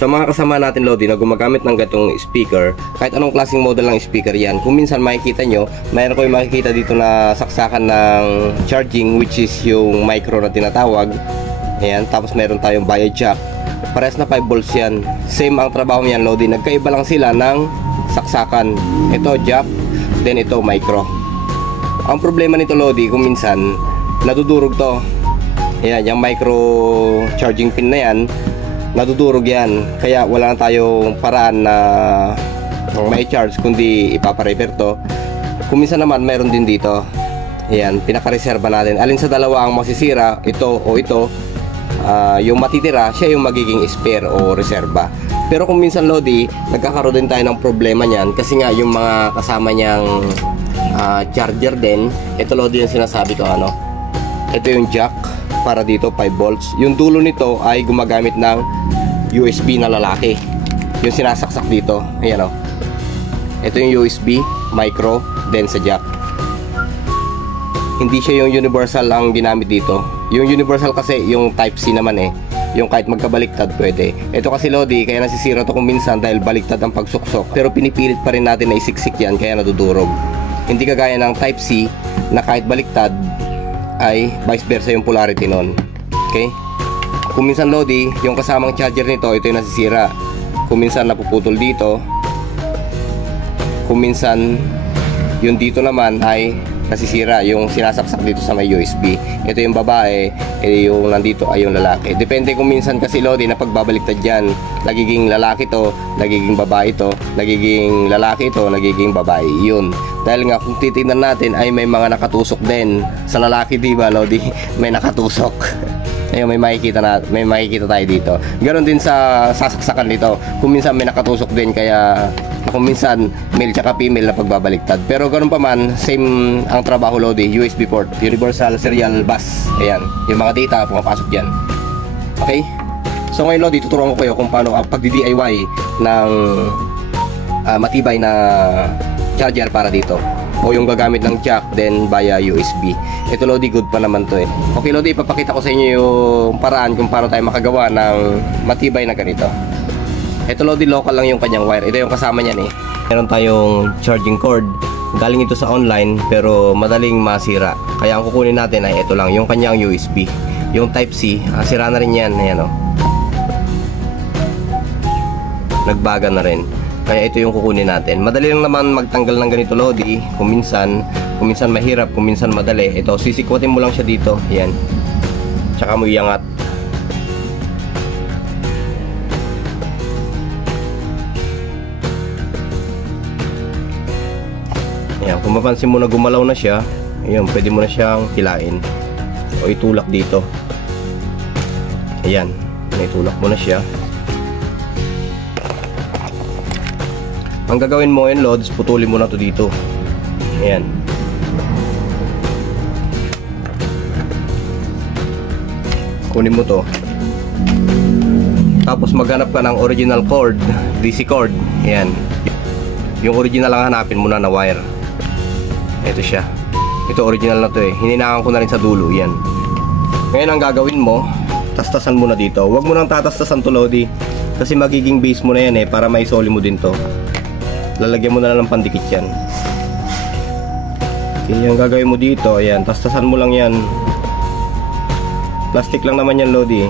Sa mga kasama natin Lodi na gumagamit ng gatong speaker, kahit anong klaseng model ng speaker yan, kung minsan makikita nyo, mayroon ko yung makikita dito na saksakan ng charging, which is yung micro na tinatawag. Ayan, tapos meron tayong bio jack. Parehas na 5 volts yan. Same ang trabaho niyan Lodi, nagkaiba lang sila ng saksakan. Ito jack, then ito micro. Ang problema nito Lodi, kung minsan nadudurog to. Ayan, yung micro charging pin na yan, nadudurog yan, kaya wala na tayong paraan na may charge kundi ipaparepair to. Kung minsan naman mayroon din dito, ayan, pinakareserba natin. Alin sa dalawa ang masisira, ito o ito, yung matitira, siya yung magiging spare o reserba. Pero kung minsan Lodi, nagkakaroon din tayo ng problema niyan kasi nga yung mga kasama niyang charger din. Ito Lodi yung sinasabi ko, ano, ito yung jack para dito 5 volts. Yung dulo nito ay gumagamit ng USB na lalaki, yung sinasaksak dito. Ayan o, ito yung USB micro, then sa jack. Hindi siya yung universal ang ginamit dito. Yung universal kasi yung type C naman eh, yung kahit magkabaliktad pwede. Ito kasi Lodi, kaya nasisira to kung minsan dahil baliktad ang pagsuksok, pero pinipilit pa rin natin na isiksik yan, kaya nadudurog. Hindi kagaya ng type C na kahit baliktad ay vice versa yung polarity nun. Okay? Kung minsan Lodi, yung kasamang charger nito, ito yung nasisira. Kung minsan napuputol dito. Kung minsan yung dito naman ay nasisira, yung sinasaksak dito sa may USB. Ito yung babae, yung nandito ay yung lalaki. Depende kung minsan kasi Lodi na pagbabaliktad yan, nagiging lalaki to, nagiging babae to, nagiging lalaki to, nagiging babae. Yun. Dahil nga kung titignan natin ay may mga nakatusok din sa lalaki, di ba Lodi? May nakatusok. Ayun, may makikita tayo dito. Ganon din sa sasaksakan nito. Kung minsan may nakatusok din, kaya kung minsan male tsaka female na pagbabaliktad. Pero ganon pa man, same ang trabaho Lodi. USB port, universal serial bus. Ayan, yung mga data pumapasok dyan. Okay? So ngayon Lodi, tuturuan ko kayo kung paano pagdi-DIY ng matibay na charger para dito, o yung gagamit ng jack then via USB. Ito Lodi, good pa naman to eh. Okay Lodi, ipapakita ko sa inyo yung paraan kung paano tayo makagawa ng matibay na ganito. Ito Lodi, local lang yung kanyang wire. Ito yung kasama niyan eh. Meron tayong charging cord. Galing ito sa online pero madaling masira. Kaya ang kukunin natin ay ito lang, yung kanyang USB. Yung type C, sira na rin yan. Ayan o. Nagbaga na rin. Kaya ito yung kukunin natin. Madali lang naman magtanggal ng ganito Lodi. Kung minsan mahirap, kung minsan madali. Ito, sisikwatin mo lang siya dito. Ayan. Tsaka mo iangat. Ayan, kung mapansin mo na gumalaw na siya, ayan, pwede mo na siyang hilain. O itulak dito. Ayan, itulak mo na siya. Ang gagawin mo yun Lods, putulin mo na to dito. Ayan. Kunin mo to. Tapos maghanap ka ng original cord, DC cord. Ayan. Yung original lang hanapin mo na wire. Ito siya. Ito original na to eh. Hininakan ko na rin sa dulo. Ayan. Ngayon ang gagawin mo, tastasan mo na dito. Huwag mo nang tatastasan to Lodi, kasi magiging base mo na yan eh, para maisoli mo din to. Lalagyan mo na lang ng pandikit yan. Okay, yung gagawin mo dito, ayan, tastasan mo lang yan. Plastic lang naman yan Lodi.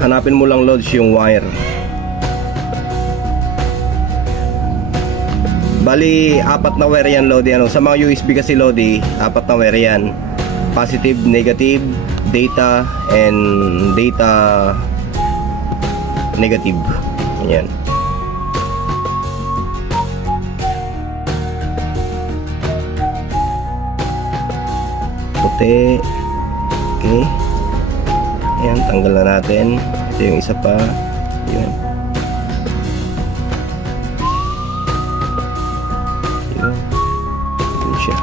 Hanapin mo lang Lods yung wire. Bali, 4 na wire yan Lodi. Sa mga USB kasi Lodi, 4 na wire yan. Positive, negative, data, and data negative. Ayan. Puti. Okay. Ayan, tanggal na natin. Ito yung isa pa. Ayan. Siya.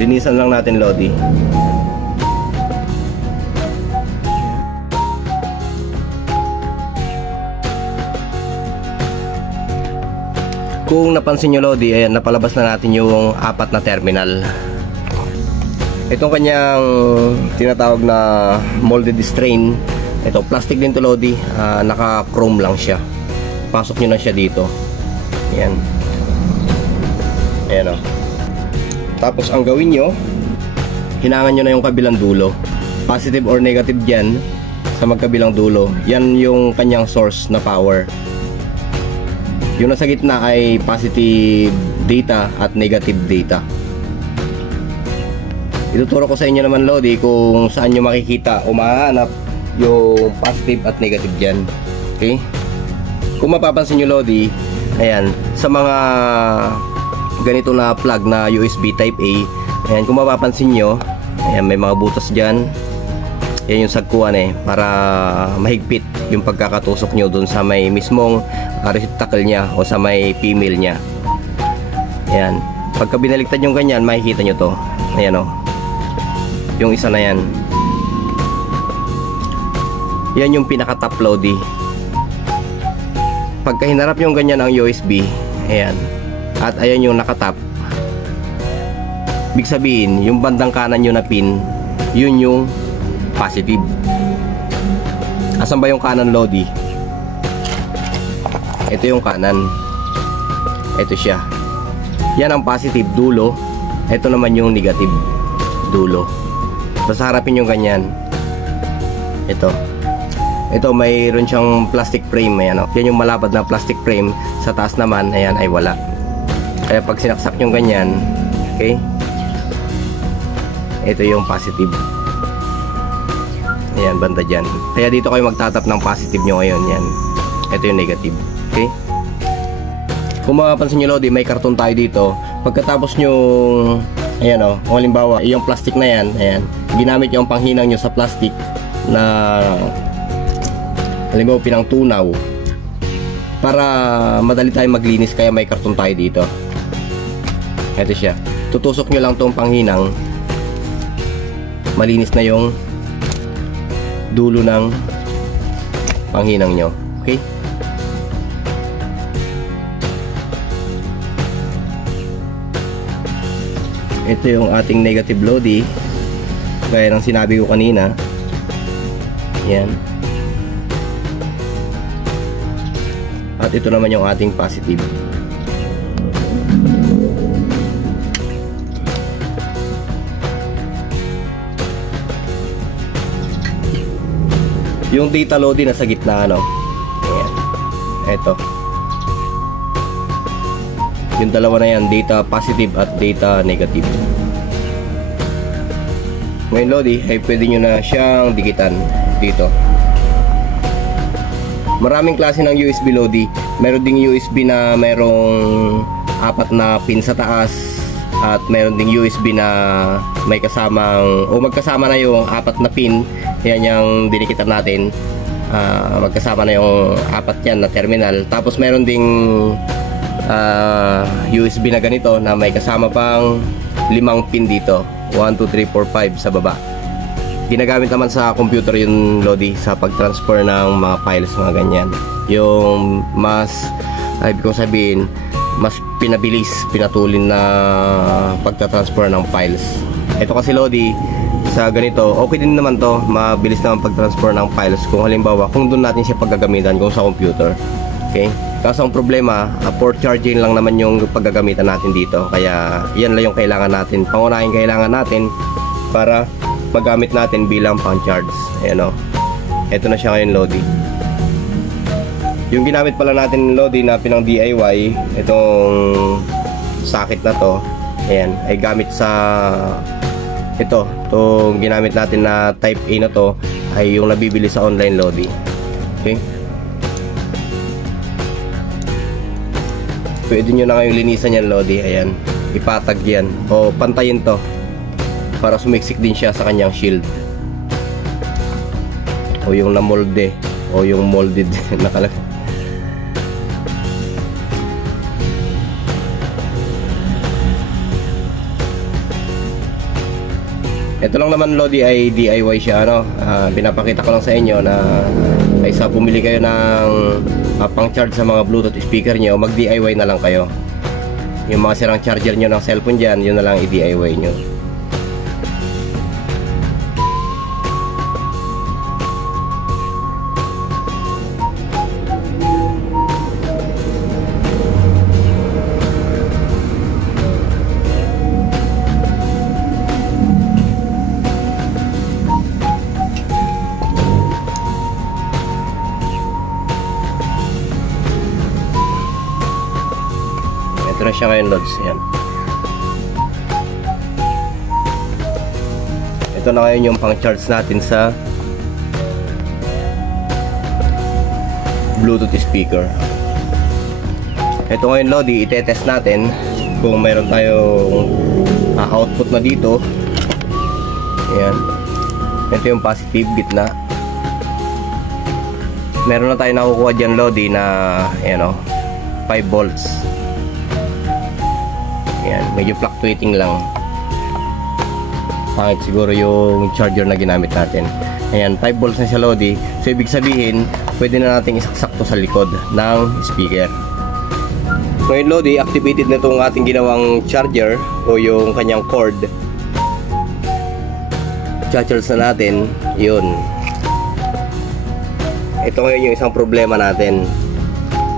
Linisan lang natin Lodi. Kung napansin nyo Lodi, ayan, napalabas na natin yung apat na terminal. Itong kanyang tinatawag na molded strain, ito plastic din to Lodi, naka chrome lang siya. Pasok nyo na siya dito. Ayan. Ayan o. Tapos ang gawin nyo, hinangan nyo na yung kabilang dulo. Positive or negative dyan sa magkabilang dulo. Yan yung kanyang source na power. Yung nasa gitna ay positive data at negative data. Ituturo ko sa inyo naman Lodi kung saan nyo makikita o mahanap yung positive at negative dyan. Okay? Kung mapapansin nyo Lodi, ayan, sa mga ganito na plug na USB type A, ayan, kung mapapansin nyo, ayan, may mga butas dyan. Yan yung sagkuhan para mahigpit yung pagkakatusok nyo dun sa may mismong receptacle nya o sa may female nya. Ayan, pagka binaliktad yung ganyan, makikita nyo to. Ayan o, yung isa na yan. Yan yung pinaka top Lodi. Pagka hinarap yung ganyan ang USB, ayan, at ayan yung nakatap, ibig sabihin yung bandang kanan nyo na pin, yun yung positive. Asan ba yung kanan Lodi? Ito yung kanan. Ito siya. Yan ang positive dulo. Ito naman yung negative dulo. Tapos harapin yung ganyan. Ito. Ito mayroon siyang plastic frame. Ayan, yan yung malapad na plastic frame. Sa taas naman, ayan, ay wala. Kaya pag sinaksak yung ganyan, okay, ito yung positive. Ayan, banda dyan. Kaya dito kayo magtatap ng positive nyo ngayon. Yan. Ito yung negative. Okay? Kung mapapansin nyo Lodi, may karton tayo dito. Pagkatapos nyo, ayan o, kung halimbawa, yung plastic na yan, ayan, ginamit yung panghinang nyo sa plastic na halimbawa pinang tunaw para madali tayo maglinis, kaya may karton tayo dito. Ito siya. Tutusok nyo lang tong panghinang, malinis na yung dulo ng panghinang nyo. Okay? Ito yung ating negative Lodi, gaya ng sinabi ko kanina. Yan. At ito naman yung ating positive. Yung data Lodi nasa gitna, ano? Ayan. Ito. Yung dalawa na yan, data positive at data negative. Ngayon Lodi, ay pwede nyo na siyang dikitan dito. Maraming klase ng USB Lodi. Meron ding USB na merong 4 na pin sa taas, at meron ding USB na may kasamang, o magkasama na yung 4 na pin. Yan yung dinikitan natin. Magkasama na yung 4 yan na terminal. Tapos meron ding USB na ganito na may kasama pang 5 pin dito, 1, 2, 3, 4, 5 sa baba. Ginagamit naman sa computer yung Lodi sa pag-transfer ng mga files, mga ganyan. Yung mas, ibig kong sabihin, mas pinabilis, pinatulin na pagta-transfer ng files. Ito kasi Lodi, sa ganito, okay din naman to, mabilis naman pag-transfer ng files kung halimbawa, kung doon natin siya paggagamitan kung sa computer. Okay? Kaso ang problema, port charging lang naman yung paggagamitan natin dito. Kaya yan lang yung kailangan natin. Pangunahing kailangan natin para magamit natin bilang pang charge. Ayan o. Ito na siya ngayon Lodi. Yung ginamit pala natin Lodi na pinang DIY, itong socket na to, ayan, ay gamit sa itong ginamit natin na type A na to, ay yung nabibili sa online Lodi. Okay? Pwede nyo na kayong linisan yan Lodi. Ayan, ipatag yan o pantayin to para sumiksik din siya sa kanyang shield, o yung namolde o yung molded nakalagay. Ito lang naman Lodi ay DIY siya, ano. Pinapakita ko lang sa inyo na kaysa bumili kayo ng pang charge sa mga Bluetooth speaker nyo, mag DIY na lang kayo. Yung mga sirang charger nyo ng cellphone dyan, yun na lang i-DIY nyo. Ito na siya ngayon, Lods. Ayan. Ito na ngayon yung pang-charge natin sa Bluetooth speaker. Ito ngayon, Lodi, itetest natin kung mayroon tayong output na dito. Ayan. Ito yung positive, gitna. Meron na tayo nakukuha dyan, Lodi, na ayan, 5 volts. Ayan, medyo fluctuating lang. Pangit siguro yung charger na ginamit natin. Ayan, 5 volts na siya, Lodi. So ibig sabihin, pwede na nating isaksak to sa likod ng speaker. Ngayon, Lodi, activated na itong ating ginawang charger o yung kanyang cord. Charge na natin. Yun. Ito ngayon yung isang problema natin.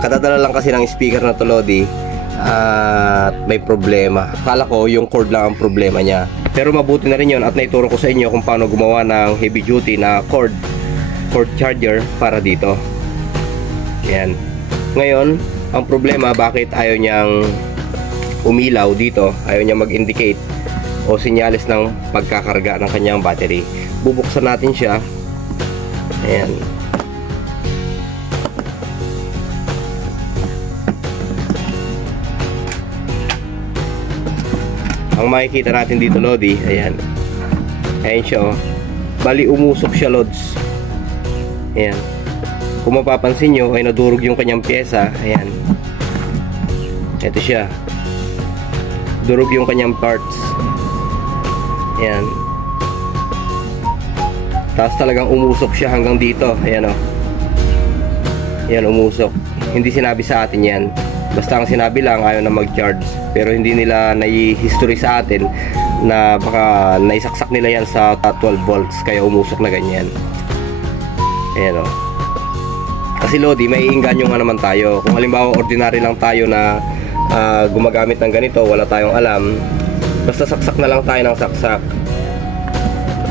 Katadala lang kasi ng speaker na to, Lodi, at may problema. Akala ko yung cord lang ang problema niya, pero mabuti na rin yun at naituro ko sa inyo kung paano gumawa ng heavy duty na cord charger para dito. Yan. Ngayon, ang problema, bakit ayaw niyang umilaw dito, ayaw niya mag-indicate o sinyalis ng pagkakarga ng kanyang battery. Bubuksan natin siya. Ayan. Ang makikita natin dito, Lodi, ayan. Ayan siya, oh. Bali, umusok siya, Lods. Ayan. Kung mapapansin nyo, ay nadurog yung kanyang pyesa. Ayan. Ito siya. Durog yung kanyang parts. Ayan. Tapos talagang umusok siya hanggang dito. Ayan, oh. Ayan, umusok. Hindi sinabi sa atin yan. Basta ang sinabi lang, ayaw na mag-charge. Pero hindi nila nai-history sa atin na baka naisaksak nila yan sa 12 volts kaya umusok na ganyan. Ayan, o. Kasi, Lodi, may iinganyo nga naman tayo. Kung halimbawa ordinary lang tayo na gumagamit ng ganito, wala tayong alam, basta saksak na lang tayo ng saksak.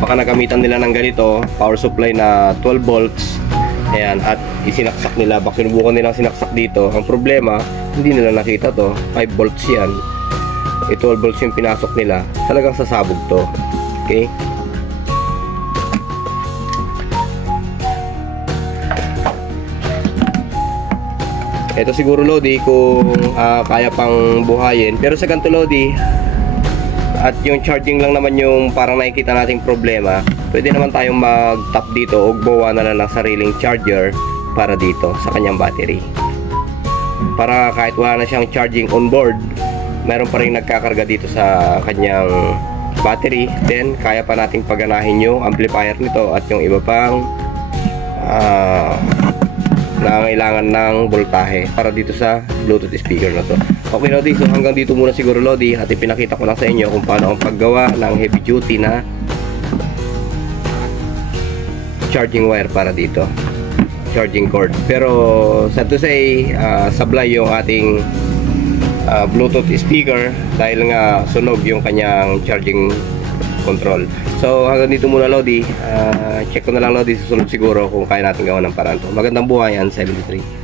Baka nagamitan nila ng ganito, power supply na 12 volts. Ayan, at isinaksak nila. Baka sinubukan nilang sinaksak dito. Ang problema, hindi nila nakita to. 5 volts yan. 12 volts yung pinasok nila. Talagang sasabog to. Okay? Ito siguro, Lodi, kung kaya pang buhayin. Pero sa ganito, Lodi, at yung charging lang naman yung parang nakikita nating problema, pwede naman tayong mag-tap dito o gawa na lang ng sariling charger para dito sa kanyang battery. Para kahit wala na siyang charging on board, meron pa rin nagkakarga dito sa kanyang battery. Then, kaya pa nating paganahin yung amplifier nito at yung iba pang nangangailangan ng voltahe para dito sa Bluetooth speaker na to. Okay, Lodi, so hanggang dito muna siguro, Lodi, at ipinakita ko lang sa inyo kung paano ang paggawa ng heavy duty na charging wire para dito, charging cord. Pero sad to say, sablay yung ating Bluetooth speaker dahil nga sunog yung kanyang charging control. So hanggang dito muna, Lodi. Check ko na lang, Lodi, susunod siguro kung kaya natin gawa ng paraan to. Magandang buhay, An 73.